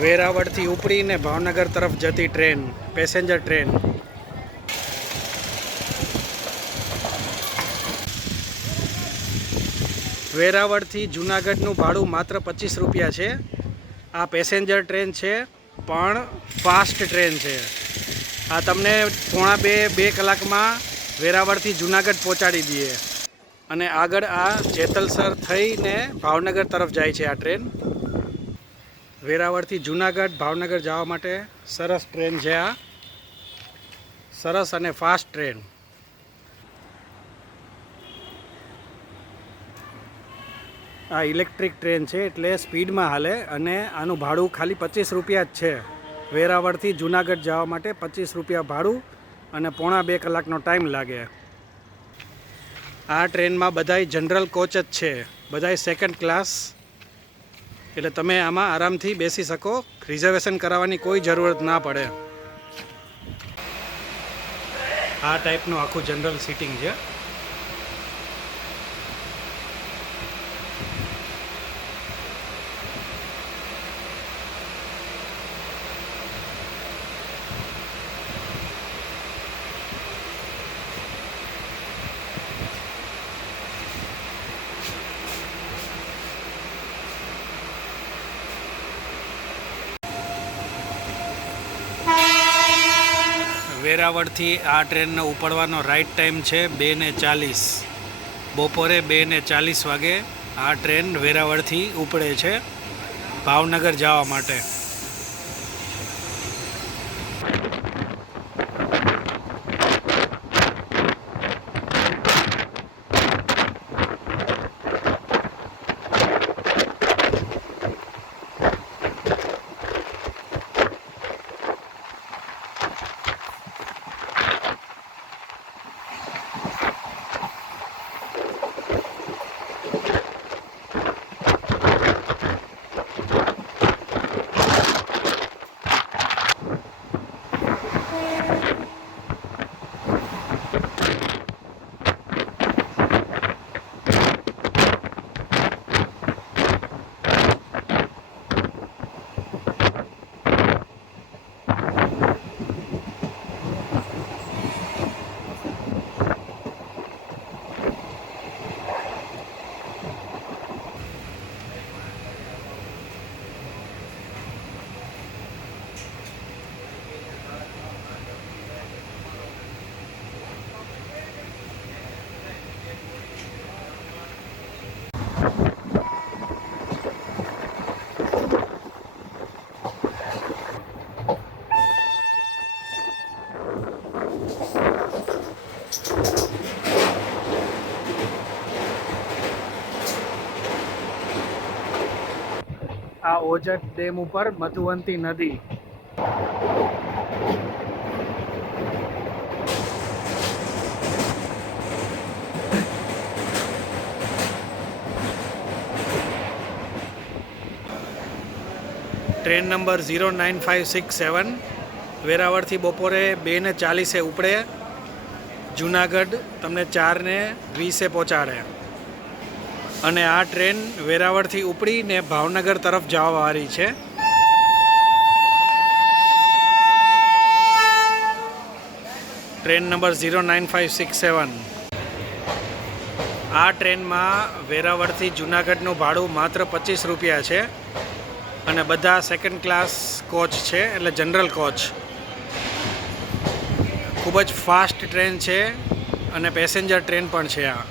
વેરાવળથી ઉપડીને ભાવનગર તરફ જતી train, passenger train. વેરાવળથી જુનાગઢનું ભાડું માત્ર પચીસ રૂપિયા છે. આ પેસેન્જર ટ્રેન છે, પણ ફાસ્ટ ટ્રેન છે. આ તમને પોણા બે બે કલાકમાં વેરાવળથી જુનાગઢ પહોંચાડી દઈએ. અને આગળ આ જેતલસર થઈને ભાવનગર તરફ જાય છે આ ટ્રેન. વેરાવળથી જુનાગઢ ભાવનગર જવા માટે સરસ ટ્રેન છે આ. સરસ અને ફાસ્ટ ટ્રેન. આ ઇલેક્ટ્રિક ટ્રેન છે એટલે સ્પીડમાં હાલે અને આનું ભાડું ખાલી પચીસ રૂપિયા જ છે. વેરાવળથી જુનાગઢ જવા માટે પચીસ રૂપિયા ભાડું અને પોણા બે કલાકનો ટાઈમ લાગે. આ ટ્રેનમાં બધાય જનરલ કોચ જ છે. બધાય સેકન્ડ ક્લાસ એટલે તમે આમાં આરામથી બેસી શકો. રિઝર્વેશન કરાવવાની કોઈ જરૂરત ના પડે. આ ટાઈપનું આખું જનરલ સિટિંગ છે. વેરાવળથી આ ટ્રેનનો ઉપડવાનો રાઈટ ટાઈમ છે બે ને ચાલીસ. બપોરે બે ને ચાલીસ વાગે આ ટ્રેન વેરાવળથી ઉપડે છે ભાવનગર જવા માટે. આ ઓજત ડેમ ઉપર મધુવંતી નદી. Train number zero nine five six seven. વેરાવળથી બપોરે બે ને ચાલીસે ઉપડે. જુનાગઢ તમને ચારને વીસે પહોંચાડે. અને આ ટ્રેન વેરાવળથી ઉપડીને ભાવનગર તરફ જવાવાળી છે. Train number zero nine five six seven. આ ટ્રેનમાં વેરાવળથી જુનાગઢનું ભાડું માત્ર પચીસ રૂપિયા છે. અને બધા સેકન્ડ ક્લાસ કોચ છે, એટલે જનરલ કોચ ખૂબ જ ફાસ્ટ ટ્રેન છે અને પેસેન્જર ટ્રેન પણ છે આ.